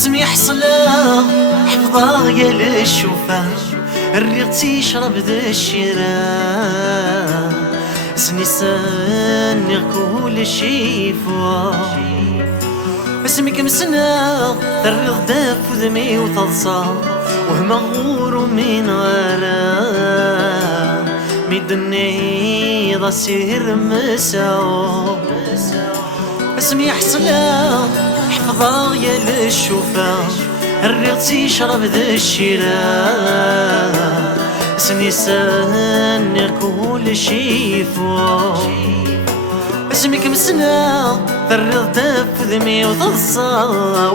اسمي حصلة حفظة يا للشوفة الريغتي شرب ذا الشراء سني سني كل شي فوا اسمي كم سنة الريغ داف وذمي وتلصى وهما غور من غرام ميدني ضا سير مساو اسمي حصلة حفظة يا للشوفة الريغتي شرب ذا الشراء سني سني كل شي فوا اسمي كم سنة الريغ داف ذمي وتلصى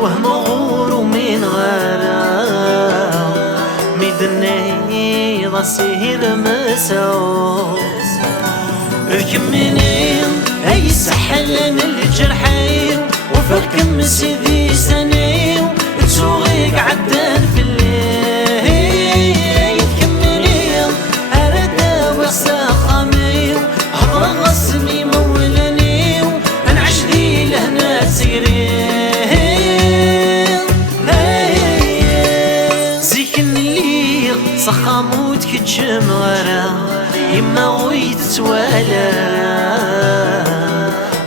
وهم غور من غرام ميدني ضا سير مساو ذكمني اي سحلن الجرحي وفكم سيدي سني تسوغيك عدان في الليل يكملي ارد وساخمي هضر غصني مولاني انعش ذي لهنا تسيرين زيك اللي صخاموت كتشم غرا يما غويت توالا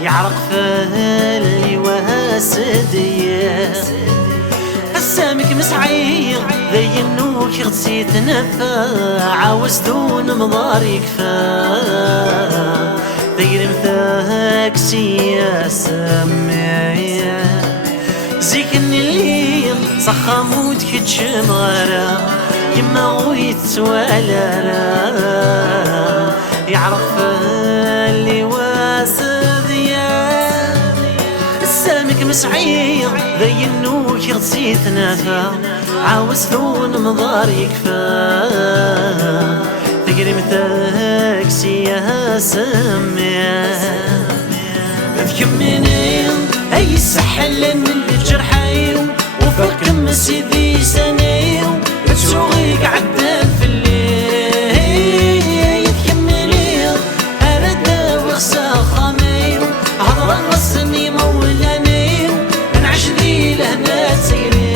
يعرق فالي وهاسدية السامك مسعير ذي النوك غسيت نفا عاوز دون مضار يكفى ذي مثاك سياسة معي زيك اللي صخاموت كتشم غرا يما غويت توالا يعرف اللي واسديا السامك مسعير ذي النوك غسيت نافا عاوز ثون مضار يكفى تقري مثاك سياسة تكمني اي سحلن الجرحي وفكم سيدي سني تسوغيك عدان في الليل يكملي ارد وساخمي هضر غصني مولاني انعش ذي لهنا تسيرين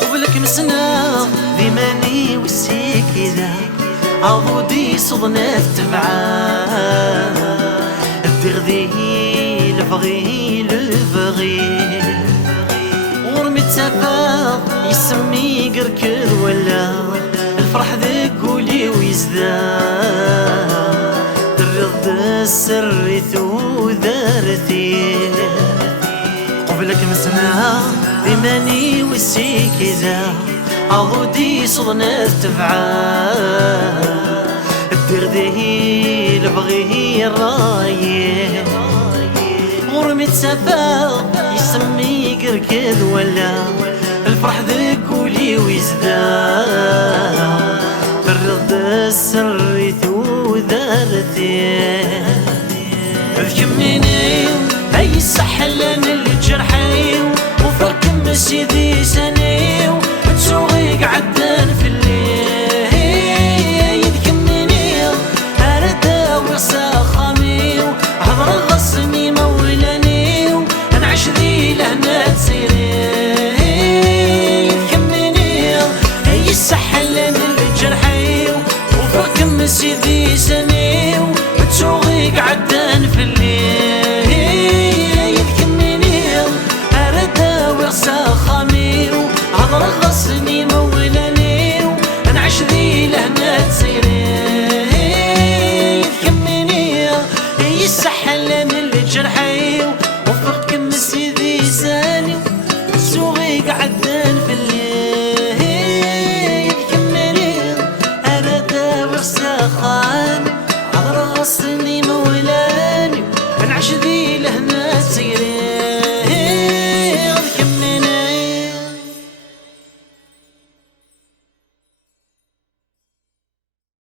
قبلك مسنا ذي ماني وسيك اذا عضودي صدنا تبعا الدغذي لفغي لفغي غرمت سفا يسمي قركض ولا الفرح ذاك قولي ويزداد الرضا السريت وذارتي قبلك مسنا ذماني والسيك إذا عضودي صدنا تفعال الدغدي لبغي الرايه غرمت سفا يسمي قركض ولا الفرح ذاك قولي ويزداد الرضا السريت وذارتي ذكمني اي سحلن الجرحي وفكم سيدي سني وتسوغيك عدان في الليل يذكمني ارد وساخمي هضر غصني مولاني انعش ذي لهنا تسيرين يذكمني اي سحلن الجرحي وفكم سيدي سني وتسوغيك عدان في الليل يذكمني ارد وساخمي هضر غصني مولاني انعش ذي لهنا تسيرين يذكمني اي سحلن الجرحي وفكم سيدي ساني وتسوغيك عدان في الليل يذكمني ارد وساخمي